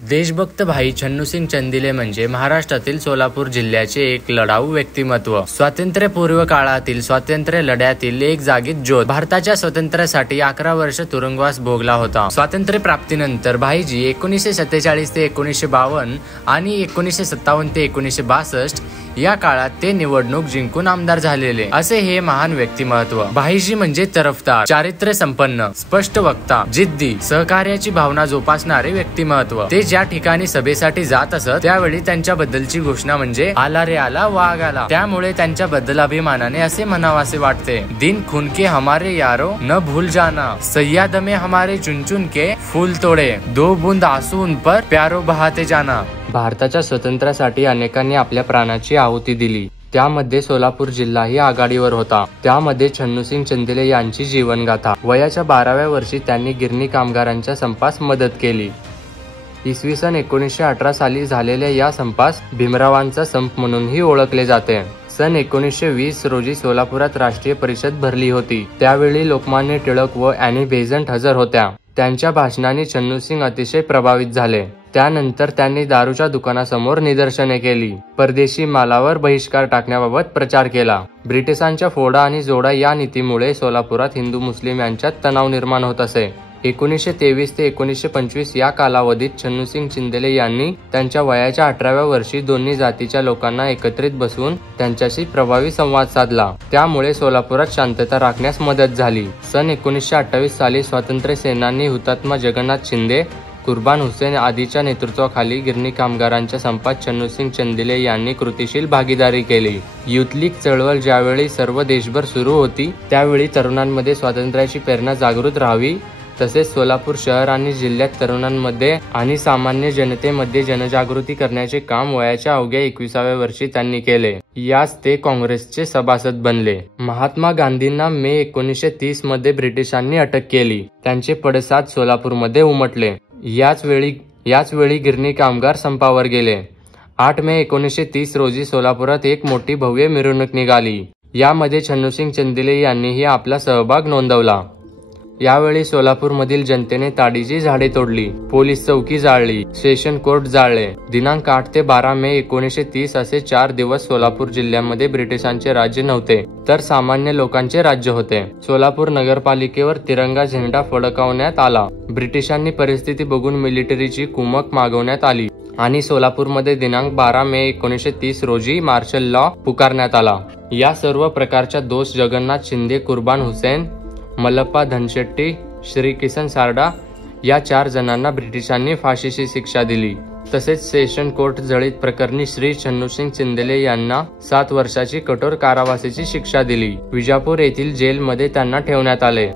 देशभक्त भाई छन्नूसिंग चंदिले म्हणजे महाराष्ट्रातील सोलापूर जिल्ह्याचे एक लढाऊ व्यक्तिमत्व. स्वातंत्र्यपूर्व काळातील स्वातंत्र्य लढ्यातील एक जागीर ज्योत. भारताच्या स्वातंत्र्यासाठी 11 वर्ष तुरुंगवास भोगला होता. स्वातंत्र्य प्राप्तीनंतर भाईजी 1947 ते 1952 आणि 1957 ते 1962 या काळात ते निवडणूक जिंकून आमदार झालेले असे हे महान व्यक्तिमत्व. भाईजी म्हणजे तरफदार, चारित्र्य संपन्न, स्पष्ट वक्ता, जिद्दी, सहकार्याची भावना जोपासणारे व्यक्तिमत्व. ते ज्या ठिकाणी सभेसाठी जात असत त्यावेळी त्यांच्याबद्दलची घोषणा म्हणजे आला रे आला, वाघ आला. त्यामुळे त्यांच्याबद्दल अभिमानाने असे म्हणावासे वाटते, दिन खून के हमारे यारो न भूल जाना, सय्याद में हमारे चुन चुन के फूल तोडे, दो बूंद आंसू उन पर प्यारो बहाते जाना. भारताच्या स्वातंत्र्यासाठी अनेकांनी आपल्या प्राणाची आहुती दिली. त्यामध्ये सोलापूर जिल्हाही आघाडीवर होता. त्यामध्ये छन्नूसिंग चंदिले यांची जीवनगाथा. वयाच्या 12व्या वर्षी त्यांनी गिरणी कामगारांच्या संपास मदत केली. इसवी सन 1918 साली झालेल्या या संपास भीमरावांचा संप म्हणूनही ओळखले जाते. सन 1920 रोजी सोलापुरात राष्ट्रीय परिषद भरली होती. त्यावेळी लोकमान्य टिळक व ॲनी बेझंट हजर होत्या. त्यांच्या भाषणाने छन्नूसिंग अतिशय प्रभावित झाले. त्यानंतर त्यांनी दारूच्या दुकानासमोर निदर्शने केली. परदेशी मालावर बहिष्कार टाकण्याबाबत प्रचार केला. ब्रिटिशांच्या फोडा आणि जोडा या नीतीमुळे सोलापुरात हिंदू मुस्लिम यांच्यात तणाव निर्माण होत असे. 1923 ते 1925 या कालावधीत छन्नूसिंग चंदिले यांनी त्यांच्या वयाच्या 18व्या वर्षी दोन्ही जातीच्या लोकांना एकत्रित बसवून त्यांच्याशी प्रभावी संवाद साधला. त्यामुळे सोलापुरात शांतता राखण्यास मदत झाली. सन 1928 साली स्वातंत्र्य सेनानी हुतात्मा जगन्नाथ शिंदे, कुर्बान हुसेन आदीच्या नेतृत्वाखाली गिरणी कामगारांच्या संपात छन्नूसिंग चंदिले यांनी कृतीशील भागीदारी केली. युथ लीग चळवळ ज्यावेळी सर्व देशभर सुरू होती त्यावेळी तरुणांमध्ये स्वातंत्र्याची प्रेरणा जागृत राहावी, तसेच सोलापूर शहर आणि जिल्ह्यात तरुणांमध्ये आणि सामान्य जनतेमध्ये जनजागृती करण्याचे काम वयाच्या अवघ्या 21व्या वर्षी त्यांनी केले. यास ते काँग्रेसचे सभासद बनले. महात्मा गांधींना मे 1930 मध्ये ब्रिटिशांनी अटक केली. त्यांचे पडसाद सोलापूरमध्ये उमटले. याच वेळी गिरणी कामगार संपावर गेले. 8 मे 1930 रोजी सोलापुरात एक मोठी भव्य मिरवणूक निघाली. यामध्ये छन्नूसिंग चंदिले यांनीही आपला सहभाग नोंदवला. यावेळी सोलापूरमधील जनतेने ताडीची झाडे तोडली, पोलीस चौकी जाळली, सेशन कोर्ट जाळले. दिनांक 8 ते 12 मे 1930 असे 4 दिवस सोलापूर जिल्ह्यामध्ये ब्रिटिशांचे राज्य नव्हते, तर सामान्य लोकांचे राज्य होते. सोलापूर नगरपालिकेवर तिरंगा झेंडा फडकवण्यात आला. ब्रिटिशांनी परिस्थिती बघून मिलिटरीची कुमक मागवण्यात आली आणि सोलापूरमध्ये दिनांक 12 मे 1930 रोजी मार्शल लॉ पुकारण्यात आला. या सर्व प्रकारच्या दोष जगन्नाथ शिंदे, कुर्बान हुसेन, मल्लप्पा धनशेट्टी, श्री किसन सारडा या 4 जणांना ब्रिटिशांनी फाशीची शिक्षा दिली. तसेच सेशन कोर्ट जळीत प्रकरणी श्री छन्नूसिंग चंदिले यांना 7 वर्षाची कठोर कारावासाची शिक्षा दिली. विजापूर येथील जेलमध्ये त्यांना ठेवण्यात आले.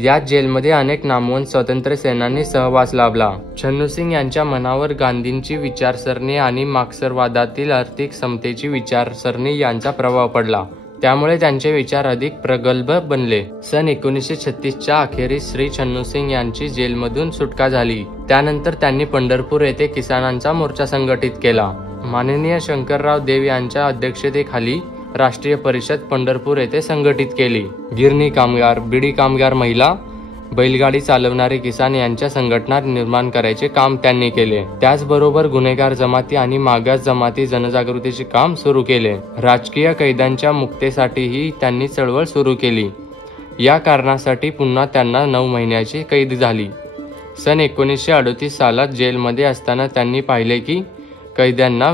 या जेलमध्ये अनेक नामवंत स्वातंत्र्य सेनानी सहवास लाभला. छन्नूसिंग यांच्या मनावर गांधींची विचारसरणी आणि मार्क्सवादातील आर्थिक समतेची विचारसरणी यांचा प्रभाव पडला. त्यामुळे त्यांचे विचार अधिक प्रगल्भ बनले. सन 1936च्या अखेरीस श्री छन्नूसिंग यांची जेलमधून सुटका झाली. त्यानंतर त्यांनी पंढरपूर येथे किसानांचा मोर्चा संघटित केला. माननीय शंकरराव देव यांच्या अध्यक्षतेखाली राष्ट्रीय परिषद पंढरपूर येथे संघटित केली. गिरणी कामगार, बिडी कामगार महिला, बैलगाडी चालवणारे किसान यांच्या संघटना निर्माण करायचे काम त्यांनी केले. त्याचबरोबर गुन्हेगार जमाती आणि मागास जमाती जनजागृतीचे काम सुरू केले. राजकीय कैद्यांच्या मुक्तीसाठीही त्यांनी चळवळ सुरू केली. या कारणासाठी पुन्हा त्यांना 9 महिन्याची कैद झाली. सन 1938 सालात जेलमध्ये असताना त्यांनी पाहिले की कैद्यांना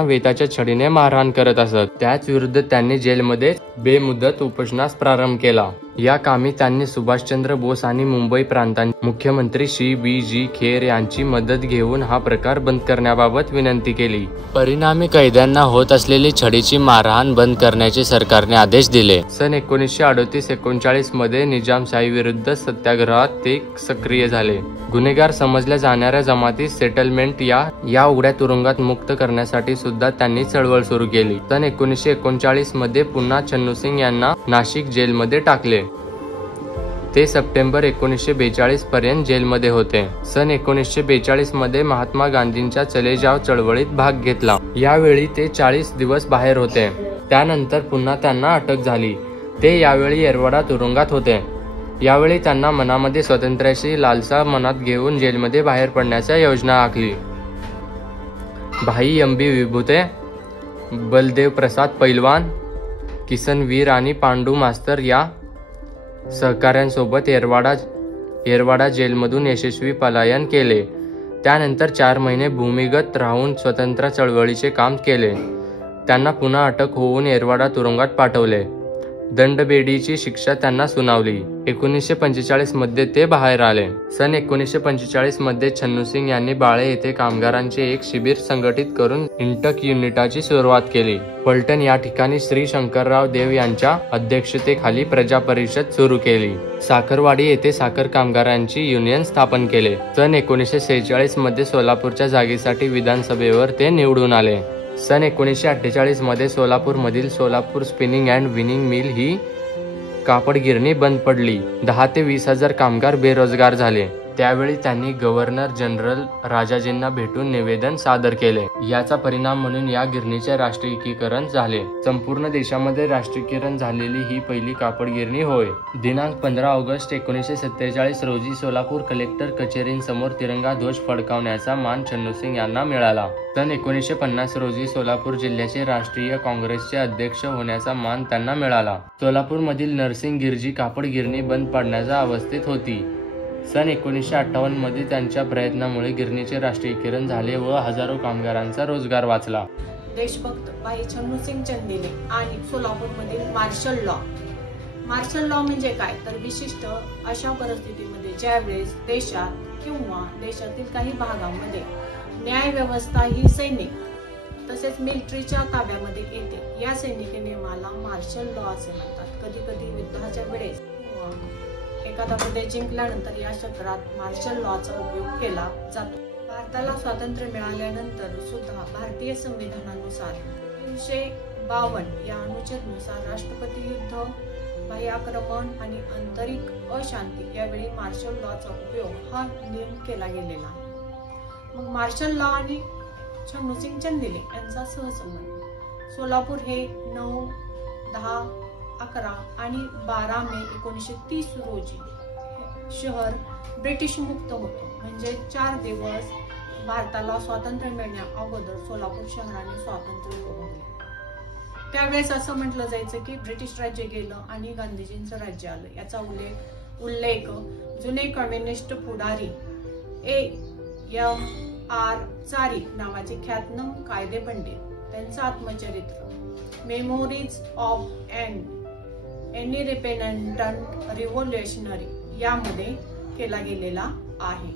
वेताच्या छडीने मारहाण करत असत. त्याच विरुद्ध त्यांनी जेलमध्ये बेमुदत उपोषणास प्रारंभ केला. या कामी त्यांनी सुभाषचंद्र बोस आणि मुंबई प्रांताचे मुख्यमंत्री श्री B.G. खेर यांची मदत घेऊन हा प्रकार बंद करण्याबाबत विनंती केली. परिणामी कैद्यांना होत असलेली छडीची मारहाण बंद करण्याचे सरकारने आदेश दिले. सन 1938-39 मध्ये निजामशाही विरुद्ध सत्याग्रहात ते सक्रिय झाले. गुन्हेगार समजल्या जाणाऱ्या जमाती सेटलमेंट या उघड्या तुरुंगात मुक्त करण्यासाठी सुद्धा त्यांनी चळवळ सुरू केली. सन 1939 मध्ये पुन्हा छन्नूसिंग यांना नाशिक जेलमध्ये टाकले. ते सप्टेंबर 1942 पर्यंत जेलमध्ये होते. सन 1942 मध्ये महात्मा गांधींच्या चले जाव चळवळीत भाग घेतला. यावेळी ते 40 दिवस बाहेर होते. त्यानंतर पुन्हा त्यांना अटक झाली. ते यावेळी येरवडा तुरुंगात होते. यावेळी त्यांना मनामध्ये स्वातंत्र्याची लालसा मनात घेऊन जेलमध्ये बाहेर पडण्याची योजना आखली. भाई एम बी विभुते, बलदेव प्रसाद पैलवान, किसनवीर आणि पांडू मास्तर या सहकाऱ्यांसोबत येरवाडा जेलमधून यशस्वी पलायन केले. त्यानंतर 4 महिने भूमिगत राहून स्वतंत्र चळवळीचे काम केले. त्यांना पुन्हा अटक होऊन येरवाडा तुरुंगात पाठवले. दंडबेडीची शिक्षा त्यांना सुनावली. 1945 मध्ये ते बाहेर आले. सन 1945 मध्ये छन्नू सिंग यांनी बाळे येथे कामगारांचे एक शिबिर संघटित करून इंटक युनिटाची सुरुवात केली. पलटण या ठिकाणी श्री शंकरराव देव यांच्या अध्यक्षतेखाली प्रजा परिषद सुरू केली. साखरवाडी येथे साखर कामगारांची युनियन स्थापन केले. सन 1946 मध्ये सोलापूरच्या जागेसाठी विधानसभेवर ते निवडून आले. सन 1948 मध्ये सोलापूरमधील Solapur spinning and weaving mill ही कापड गिरणी बंद पडली. 10 ते 20 हजार कामगार बेरोजगार झाले. त्यावेळी त्यांनी गव्हर्नर जनरल राजाजींना भेटून निवेदन सादर केले. याचा परिणाम म्हणून या गिरणीचे राष्ट्रीयीकरण झाले. संपूर्ण देशामध्ये राष्ट्रीयीकरण झालेली ही पहिली कापड गिरणी होय. दिनांक 15 ऑगस्ट 1947 रोजी सोलापूर कलेक्टर कचेरींसमोर तिरंगा ध्वज फडकावण्याचा मान छन्नू सिंग यांना मिळाला. सन 1950 रोजी सोलापूर जिल्ह्याचे राष्ट्रीय काँग्रेसचे अध्यक्ष होण्याचा मान त्यांना मिळाला. सोलापूरमधील नरसिंग गिरजी कापड गिरणी बंद पडण्याच्या अवस्थेत होती. सन 1958 मध्ये त्यांच्या प्रयत्नामुळे गिरणीचे राष्ट्रीयीकरण झाले व हजारो कामगारांचा रोजगार वाचला. देशभक्त भाई छन्नू सिंग चंदिले आणि सोलापूरमधील मार्शल लॉ. मार्शल लॉ म्हणजे काय तर विशिष्ट अशा परिस्थितीमध्ये ज्यावेळेस देशात किंवा देशातील काही भागामध्ये न्याय व्यवस्था ही सैनिक तसेच मिलिटरीच्या ताब्यामध्ये येते. या सैनिकी नियमाला मार्शल लॉ असे म्हणतात. कधी कधी युद्धाच्या वेळेस एखादा प्रदेश जिंकल्यानंतर या क्षेत्रात मार्शल लॉचा उपयोग केला जातो. भारताला स्वातंत्र्य मिळाल्यानंतर सुद्धा भारतीय संविधानानुसार 352 या अनुच्छेदानुसार राष्ट्रपती युद्ध, बाह्य आक्रमण आणि आंतरिक अशांती यावेळी मार्शल लॉचा उपयोग हा नियम केला गेलेला आहे. मग मार्शल लॉ आणि छन्नू सिंग चंदिले यांचा सहसंबंध. सोलापूर हे 9, 10, 11 आणि 12 मे 1930 रोजी शहर ब्रिटिश मुक्त होतं. म्हणजे 4 दिवस भारताला स्वातंत्र्य मिळण्या अगोदर सोलापूर शहराने स्वातंत्र्य मिळवले. त्यावेळेस असं म्हटलं जायचं की ब्रिटिश राज्य गेलं आणि गांधीजींचं राज्य आलं. याचा उल्लेख जुने कम्युनिस्ट पुढारी A.M.R. चारी नावाचे ख्यातनाम कायदेपंडित त्यांचं आत्मचरित्र memories of an independent revolutionary यामध्ये केला गेलेला आहे.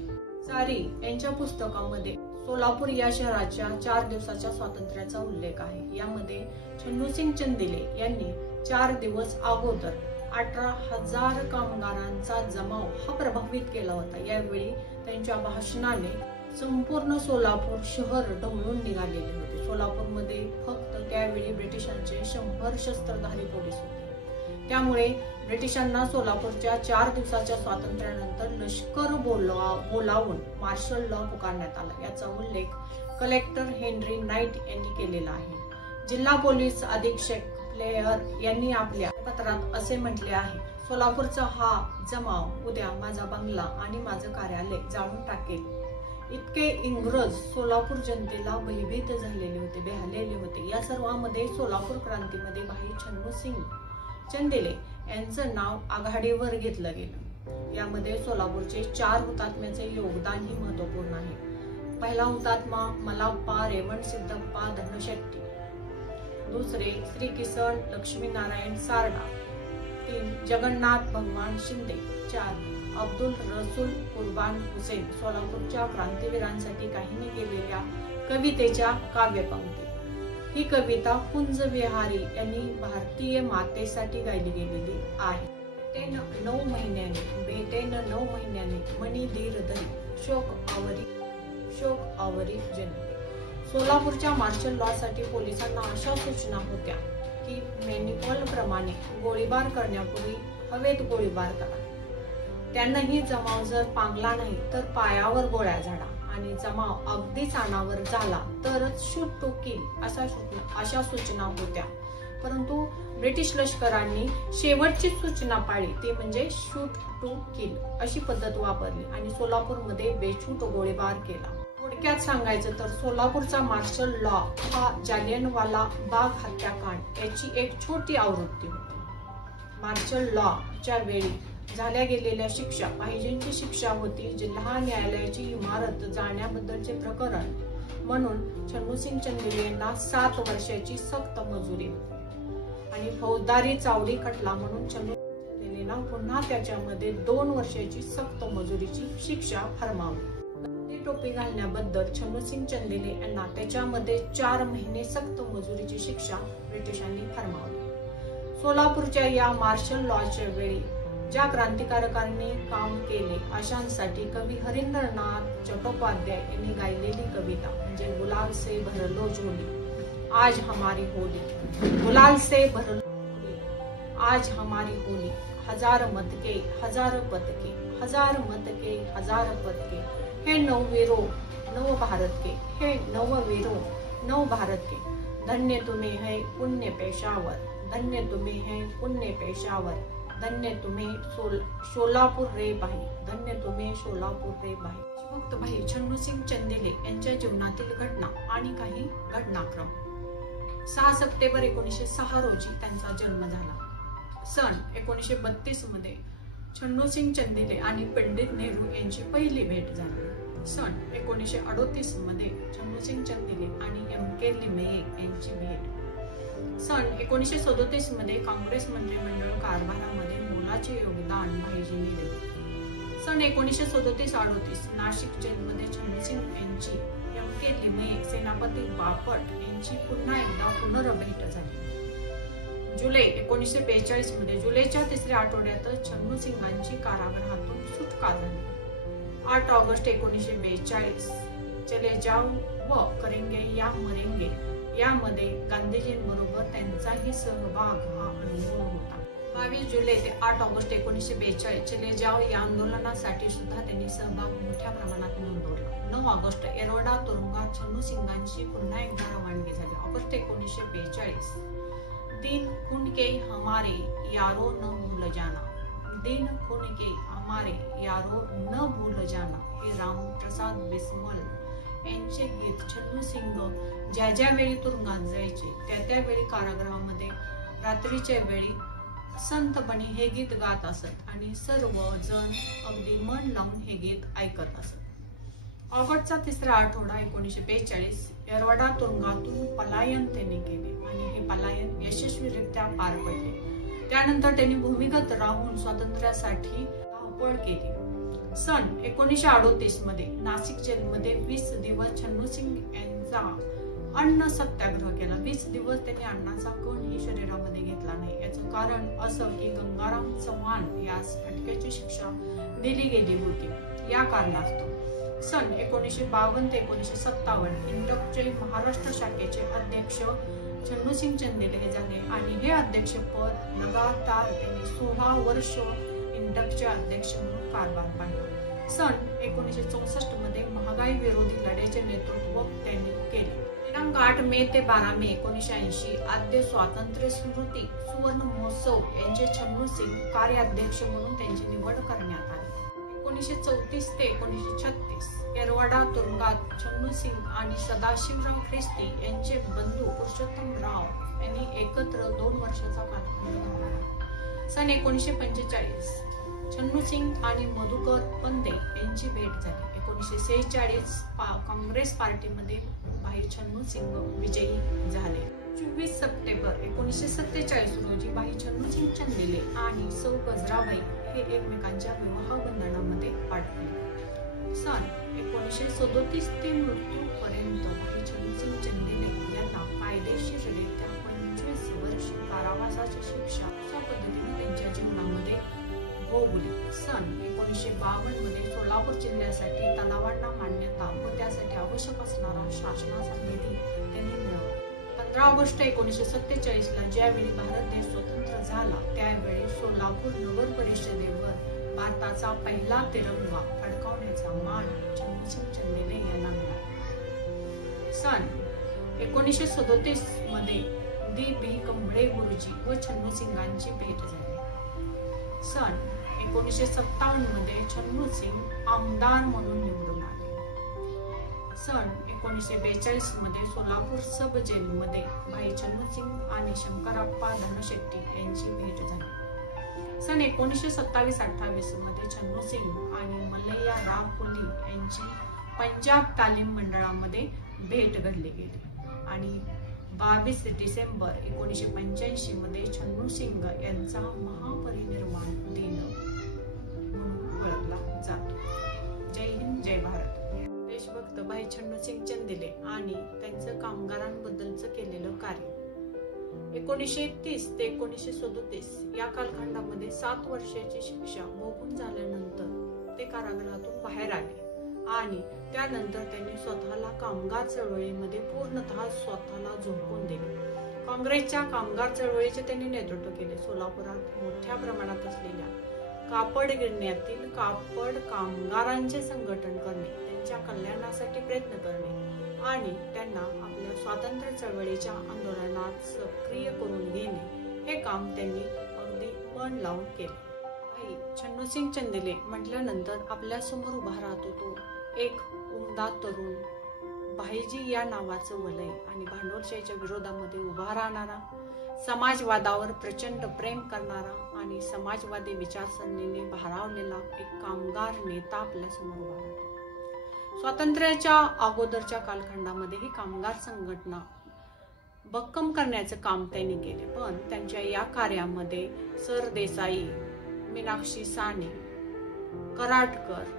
चारी यांच्या पुस्तकामध्ये सोलापूर या शहराच्या 4 दिवसाच्या स्वातंत्र्याचा उल्लेख आहे. यामध्ये छन्नू सिंग चंदिले यांनी 4 दिवस अगोदर 18,000 कामगारांचा जमाव हा प्रभावित केला होता. यावेळी त्यांच्या भाषणाने संपूर्ण सोलापूर शहर ढवळून निघालेले होते. सोलापूरमध्ये फक्त त्यावेळी ब्रिटिशांचे 100 शस्त्रधारी पोलीस होते. त्यामुळे ब्रिटिशांना सोलापूरच्या 4 दिवसाच्या स्वातंत्र्यानंतर लष्कर बोलावून मार्शल लॉ पुकारण्यात आला. याचा उल्लेख कलेक्टर हेनरी नाईट यांनी केलेला आहे. जिल्हा पोलीस अधीक्षक प्लेयर यांनी आपल्या पत्रात असे म्हटले आहे, सोलापूरचा हा जमाव उद्या माझा बंगला आणि माझं कार्यालय जाळून टाकेल. इतके इंग्रज सोलापूर जनतेला भयभीत झालेले होते, बेहालेले होते. या सर्वांमध्ये सोलापूर क्रांतीमध्ये भाई छन्नू सिंग चंदिले यांचं नाव आघाडीवर घेतलं गेलं. यामध्ये सोलापूरचे 4 हुतात्म्याचे योगदान ही महत्वपूर्ण आहे. पहिला हुतात्मा मलाप्पा रेवण सिद्धप्पा धनशेट्टी, दुसरे श्री किसन लक्ष्मीनारायण सारडा, 3 जगन्नाथ भगवान शिंदे, 4 अब्दुल रसूल कुर्बान हुसेन. सोलापूरच्या क्रांतीवीरांसाठी काहींनी केलेल्या कवितेच्या काव्यपंक्ती. ही कविता कुंज विहारी यांनी भारतीय मातेसाठी गायली गेलेली आहे. भेटेन 9 महिन्याने मणी धीर धरी शोक आवरी जनते. सोलापूरच्या मार्शल लॉ साठी पोलिसांना अशा सूचना होत्या की मॅन्युअल प्रमाणे गोळीबार करण्यापूर्वी हवेत गोळीबार करा. त्यांनाही जमाव जर पांगला नाही तर पायावर गोळ्या झाडा आणि जमाव अगदीच अनावर झाला तरच शूट टू किल अशा सूचना होत्या. परंतु ब्रिटिश लष्करांनी शेवटची सूचना पाळली, ती म्हणजे शूट टू किल अशी पद्धत वापरली आणि सोलापूरमध्ये बेछूट गोळीबार केला. थोडक्यात सांगायचं तर सोलापूरचा मार्शल लॉ हा जालियनवाला बाग हत्याकांड याची एक छोटी आवृत्ती होती. मार्शल लॉ च्या वेळी झाल्या गेलेल्या शिक्षा भाईजींची शिक्षा होती, जिल्हा न्यायालयाची इमारत जाण्याबद्दलचे प्रकरण म्हणून छन्नूसिंग चंदेले यांना 7 वर्षाची सक्त मजुरी होती आणि फौजदारी चावडी खटला म्हणून छन्नूसिंग चंदेलेला पुन्हा त्याच्यामध्ये 2 वर्षाची सक्त मजुरीची शिक्षा फरमावली. टोपी घालण्याबद्दल छन्नूसिंग चंदेले यांना त्याच्यामध्ये 4 महिने सक्त मजुरीची शिक्षा ब्रिटिशांनी फरमावली. सोलापूरच्या या मार्शल लॉच्या वेळी ज्या क्रांतिकारकांनी काम केले अशांसाठी कवी हरिंद्रनाथ चट्टोपाध्याय यांनी गायलेली कविता म्हणजे गुलाल से भर लो झोली आज हमारी होली, गुलाल से भर लो झोली आज हमारी होली, हजार मतके हजार पतके, हजार मतके हजार पतके, हे नववीरो नव भारत के, हे नववीरो नव भारत के, धन्य तुम्हें है पुण्य पेशावर, धन्य तुम्हें है पुण्य पेशावर, धन्य तुम्हें सोलापूर रे भाई, धन्य तुम्हें सोलापूर रे भाई. फक्त भाई छन्नूसिंग चंदेले यांच्या जीवनातील घटना आणि काही घटनाक्रम. 6 सप्टेंबर 1906 रोजी त्यांचा जन्म झाला. सन 1932 मध्ये छन्नूसिंग चंदेले आणि पंडित नेहरू यांची पहिली भेट झाली. सन 1938 मध्ये छन्नूसिंग चंदेले आणि M.K. लिमये यांची भेट. सन 1937 मध्ये काँग्रेस मंत्रिमंडळ कारभारामध्ये मोलाचे योगदान भाईजींनी दिले. सन 1937-38 नाशिक जेलमध्ये छन्नूसिंग यांची M.K. लिमये, सेनापती बापट यांची पुन्हा एकदा पुनर्भेट झाली. जुलै 1942 मध्ये जुलैच्या 3ऱ्या आठवड्यात छन्नूसिंगांची कारागृहातून सुटका झाली. 8 ऑगस्ट 1942 चले जाओ व करेंगे या मरेंगे यामध्ये गांधीजींबरोबर त्यांचाही सहभाग हा अनुभव होता. 22 जुलै ते 8 ऑगस्ट 1942 चले जाओ या आंदोलनासाठी सुद्धा त्यांनी सहभाग मोठ्या प्रमाणात नोंदवला. 9 ऑगस्ट येरवडा तुरुंगात छन्नूसिंगांची पुन्हा एकदा रवानगी झाली. ऑगस्ट 1942 दिन खून के हमारे यारो न भूल जाना, दिन खून के हमारे यारो न भूल जाना हे रामप्रसाद बिस्मल यांचे गीत छन्नूसिंग ज्या ज्या वेळी तुरुंगात जायचे त्या वेळी कारागृहामध्ये रात्रीच्या वेळी संतपणे हे गीत गात असत आणि सर्व जण अगदी मन लावून हे गीत ऐकत असत. ऑगस्टचा 3रा आठवडा 1942 येरवडा तुरुंगातून पलायन त्यांनी केले आणि हे पलायन यशस्वीरित्या पार पडले. त्यानंतर त्यांनी भूमिगत राहून स्वातंत्र्यासाठी धावपळ केली. सन 1938 मध्ये नाशिक जेलमध्ये 20 दिवस छन्नूसिंग यांचा अन्न सत्याग्रह केला. 20 दिवस त्यांनी अन्नाचा कणही शरीरामध्ये घेतला नाही. याचं कारण असं की गंगाराम चव्हाण यास अटकेची शिक्षा दिली गेली होती. या कारणास्तव सन 1952 ते 1957 इंटकचे महाराष्ट्र शाखेचे अध्यक्ष छन्नूसिंग चंदेले हे झाले आणि हे अध्यक्षपद लगातार त्यांनी 16 वर्ष इंटकचे अध्यक्ष म्हणून कारभार पाहिला. सन 1964 मध्ये महागाई विरोधी लढ्याचे नेतृत्व त्यांनी केले. दिनांक 8 मे ते 12 मे 1980 आद्य स्वातंत्र्य स्मृती सुवर्ण महोत्सव यांचे छन्नूसिंग कार्याध्यक्ष म्हणून त्यांची निवड करण्यात आली. 1934 ते 1936 येरवडा तुरुंगात छन्नूसिंग आणि सदाशिवराव ख्रिस्ती यांचे बंधू पुरुषोत्तमराव यांनी एकत्र 2 वर्षाचा कालखंड घालवला. सन 1945 छन्नूसिंग आणि मधुकर पंते यांची भेट झाली. 1946 काँग्रेस पार्टीमध्ये भाई छन्नूसिंग विजयी झाले. 24 सप्टेंबर 1947 रोजी भाई छन्नूसिंग चंदेले आणि सौ गजराबाई हे एकमेकांच्या विवाह बंधनामध्ये अडकले. सन 1937 ते मृत्यूपर्यंत भाई छन्नूसिंग चंदेले यांना कायदेशीररित्या 25 वर्ष कारावासाची शिक्षा अशा पद्धतीने त्यांच्या जीवनामध्ये भोगली. सन 1952 मध्ये सोलापूर जिल्ह्यासाठी तलावांना मान्यता व त्यासाठी आवश्यक असणारा शासनाचा निधी त्यांनी मिळवला. 15 ऑगस्ट 1947 ला ज्यावेळी भारत देश स्वतंत्र झाला त्यावेळी सोलापूर नगर परिषदेवर भारताचा पहिला तिरंगा फडकावण्याचा मान छन्नूसिंग चंदेले यांना मिळाला. सन 1937 मध्ये नंदी बी कंबळे गुरुजी व छन्नू सिंगांची भेट झाली. सन 1957 मध्ये छन्नू सिंग आमदार म्हणून निवडून आले. सन 1942 मध्ये सोलापूर सब जेलमध्ये भाई छन्नू सिंग आणि शंकरप्पा धनशेट्टी यांची भेट झाली. सन 1927-28 मध्ये छन्नू सिंग आणि मल्लैया राव कोली यांची पंजाब तालीम मंडळामध्ये भेट घडली गेली आणि 22 डिसेंबर 1985 मध्ये छन्नू सिंग यांचा महापरिनिर्वाण दिन म्हणून ओळखला जातो. जय हिंद, जय भारत. देशभक्त भाई छन्नू सिंग चंदिले आणि त्यांचं कामगारांबद्दलचं केलेलं कार्य 1930 ते 1937 या कालखंडामध्ये 7 वर्षाची शिक्षा भोगून झाल्यानंतर ते कारागृहातून बाहेर आले आणि त्यानंतर त्यांनी स्वतःला कामगार चळवळीमध्ये पूर्णतः स्वतःला झोकून दिले. काँग्रेसच्या कामगार चळवळीचे त्यांनी नेतृत्व केले. सोलापुरात मोठ्या प्रमाणात असलेल्या कापड गिरण्यातील कापड कामगारांचे संघटन करणे, त्यांच्या कल्याणासाठी प्रयत्न करणे आणि त्यांना आपल्या स्वातंत्र्य चळवळीच्या आंदोलनात सक्रिय करून घेणे हे काम त्यांनी अगदी मन लावून केले. भाई छन्नू सिंग चंदिले म्हटल्यानंतर आपल्या समोर उभा राहतो तो एक उमदा तरुण, भाईजी या नावाचं वलय आणि भांडवलशाहीच्या विरोधामध्ये उभा राहणारा, समाजवादावर प्रचंड प्रेम करणारा आणि समाजवादी विचारसरणीने भारावलेला एक कामगार नेता आपल्या समोर उभा राहतो. स्वातंत्र्याच्या अगोदरच्या कालखंडामध्ये ही कामगार संघटना भक्कम करण्याचं काम त्यांनी केले, पण त्यांच्या या कार्यामध्ये सरदेसाई, मीनाक्षी साने, कराडकर,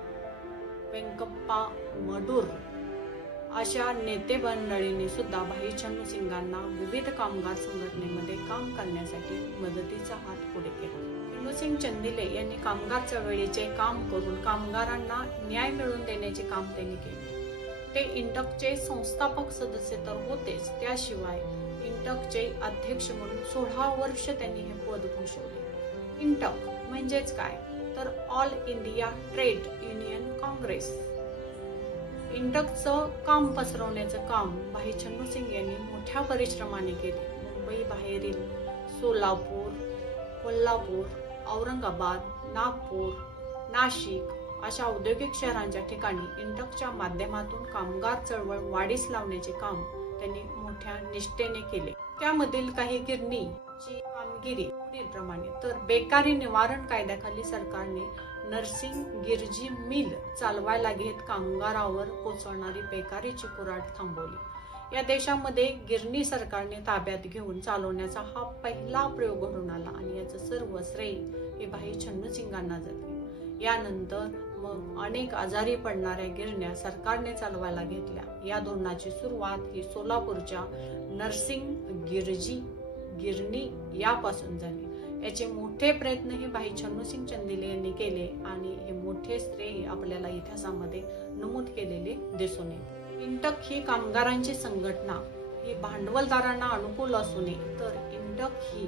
वेंकप्पा मडूर अशा नेते मंडळींनी सुद्धा भाई छन्नू सिंगांना विविध कामगार संघटनेमध्ये काम करण्यासाठी मदतीचा हात पुढे केला. छन्नू सिंग चंदिले यांनी कामगार चळवळीचे काम करून कामगारांना न्याय मिळवून देण्याचे काम त्यांनी केले. ते इंटकचे संस्थापक सदस्य तर होतेच, त्याशिवाय इंटकचे अध्यक्ष म्हणून 16 वर्ष त्यांनी हे पद भूषवले. इंटक म्हणजेच काय तर all India trade union Congress. इंटकचं काम पसरवण्याचं काम भाई छन्नू सिंग यांनी मोठ्या परिश्रमाने केले. मुंबई बाहेरील सोलापूर, कोल्हापूर, औरंगाबाद, नागपूर, नाशिक अशा औद्योगिक शहरांच्या ठिकाणी इंटकच्या माध्यमातून कामगार चळवळ वाढीस लावण्याचे काम त्यांनी मोठ्या निष्ठेने केले. त्यामधील काही गिरणीची कामगिरी पुढीलप्रमाणे तर बेकारी निवारण कायद्याखाली सरकारने नर्सिंग गिरजी मिल चालवायला घेत कामगारावर कोसळणारी बेकारीची कुऱ्हाड थांबवली. या देशामध्ये गिरणी सरकारने ताब्यात घेऊन चालवण्याचा हा पहिला प्रयोग घडून आला आणि याचं सर्व श्रेय हे भाई छन्नू सिंगांना जाते. यानंतर मग अनेक आजारी पडणाऱ्या गिरण्या सरकारने चालवायला घेतल्या. या धोरणाची सुरुवात ही सोलापूरच्या नर्सिंग गिरणी यापासून झाली. याचे मोठे प्रयत्न हे भाई छन्नू सिंग चंदिले यांनी केले आणि हे मोठे श्रेय आपल्याला इतिहासामध्ये नमूद केलेले दिसून येते. इंटक ही कामगारांची संघटना ही भांडवलदारांना अनुकूल असू नये तर इंटक ही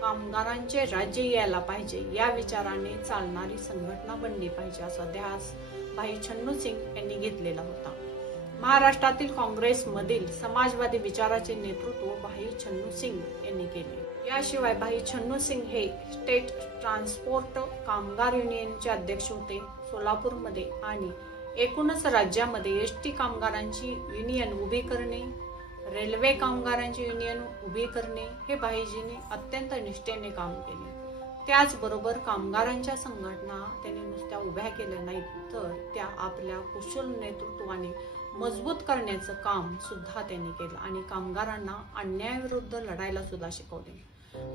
कामगारांचे राज्य यायला पाहिजे या विचाराने चालणारी संघटना बनली पाहिजे असा ध्यास भाई छन्नू सिंग यांनी घेतलेला होता. महाराष्ट्रातील काँग्रेसमधील समाजवादी विचाराचे नेतृत्व भाई छन्नू सिंग यांनी केले. याशिवाय भाई छन्नू सिंग हे स्टेट ट्रान्सपोर्ट कामगार युनियनचे अध्यक्ष होते सोलापूरमध्ये आणि एकूणच राज्यामध्ये एसटी कामगारांची युनियन उभी करणे, रेल्वे कामगारांची युनियन उभी करणे हे भाईजींनी अत्यंत निष्ठेने काम केले. त्याचबरोबर कामगारांच्या संघटना त्यांनी नुसत्या उभ्या केल्या नाहीत तर त्या आपल्या कुशल नेतृत्वाने मजबूत करण्याचं काम सुद्धा त्यांनी केलं आणि कामगारांना अन्यायाविरुद्ध लढायला सुद्धा शिकवले.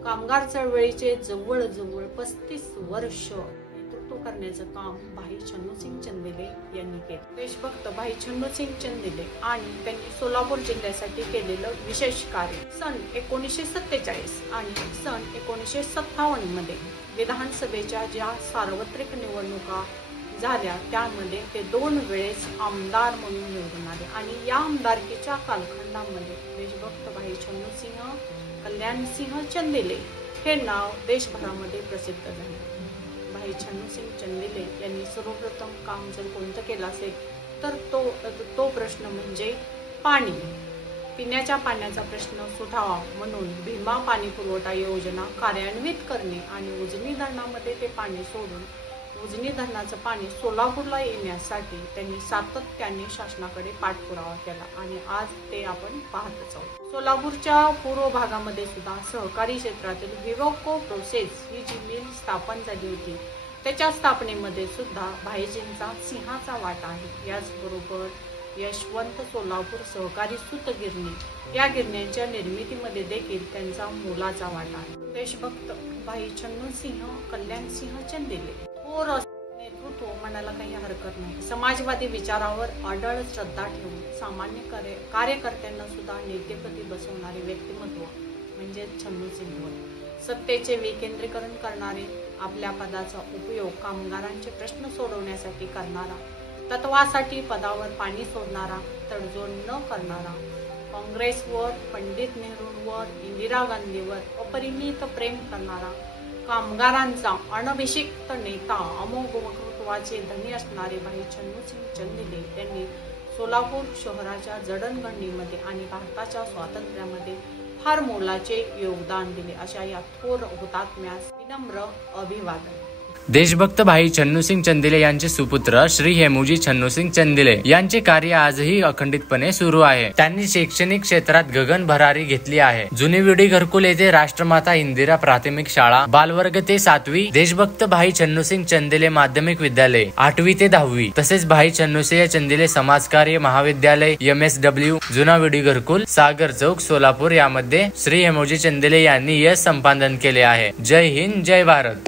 कामगार चळवळीचे जवळजवळ 35 वर्ष नेतृत्व करण्याचं काम भाई छन्नू सिंग चंदिले यांनी केले. देशभक्त भाई छन्नू सिंग चंदिले आणि त्यांनी सोलापूर जिल्ह्यासाठी केलेलं विशेष कार्य सन 1947 आणि सन 1957 मध्ये विधानसभेच्या ज्या सार्वत्रिक निवडणुका झाल्या त्यामध्ये ते 2 वेळेस आमदार म्हणून निवडून आले आणि या आमदारकीच्या कालखंडामध्ये देशभक्त भाई छन्नू सिंह कल्याणसिंह चंदिले हे नाव देशभरामध्ये प्रसिद्ध झाले. भाई छन्नू सिंग चंदिले यांनी सर्वप्रथम काम जर कोणतं केलं असेल तर तो प्रश्न म्हणजे पाणी. पिण्याच्या पाण्याचा प्रश्न सुटावा म्हणून भीमा पाणी पुरवठा योजना कार्यान्वित करणे आणि उजनी धरणामध्ये ते पाणी सोडून उजनी धरणाचं पाणी सोलापूरला येण्यासाठी त्यांनी सातत्याने शासनाकडे पाठपुरावा केला आणि आज ते आपण पाहतच आहोत। सोलापूरच्या पूर्व भागामध्ये सुद्धा सहकारी क्षेत्रातील विवोको प्रोसेस ही जी मिल स्थापन झाली होती त्याच्या स्थापनेमध्ये सुद्धा भाईजींचा सिंहाचा वाटा आहे। याचबरोबर यशवंत सोलापूर सहकारी सूतगिरणी या गिरण्यांच्या निर्मितीमध्ये देखील त्यांचा मोलाचा वाटा आहे। देशभक्त भाई छन्नूसिंह कल्याणसिंह चंदिले थोर नेतृत्व म्हणायला काही हरकत नाही। समाजवादी विचारावर अढळ श्रद्धा ठेवून सामान्य कार्यकर्त्यांना सुद्धा नेतेपदी बसवणारे व्यक्तिमत्व म्हणजे छन्नूसिंह। सत्तेचे विकेंद्रीकरण करणारे, आपल्या पदाचा उपयोग कामगारांचे प्रश्न सोडवण्यासाठी करणारा, तत्वासाठी पदावर पाणी सोडणारा, तडजोड न करणारा, काँग्रेसवर, पंडित नेहरूंवर, इंदिरा गांधीवर अपरिमित प्रेम करणारा, कामगारांचा अनभिषिक्त नेता, अमोघ वक्तृत्वाचे धनी असणारे भाई छन्नूसिंह चंदिले यांनी सोलापूर शहराच्या जडणघडणीमध्ये आणि भारताच्या स्वातंत्र्यामध्ये फार मोलाचे योगदान दिले। अशा या थोर हुतात्म्यास विनम्र अभिवादन। देशभक्त भाई छन्नूसिंह चंदिले यांचे सुपुत्र श्री हेमूजी छन्नूसिंह चंदिले यांचे कार्य आजही अखंडितपणे सुरू आहे। त्यांनी शैक्षणिक क्षेत्रात गगन भरारी घेतली आहे। जुनी विडी घरकुल येथे राष्ट्रमाता इंदिरा प्राथमिक शाळा बालवर्ग ते 7वी, देशभक्त भाई छन्नूसिंह चंदिले माध्यमिक विद्यालय 8वी ते 10वी, तसेच भाई छन्नूसिंह चंदिले समाजकार्य महाविद्यालय MSW जुना विडी घरकुल सागर चौक सोलापूर यामध्ये श्री हेमूजी चंदिले यांनी यश संपादन केले आहे। जय हिंद, जय भारत।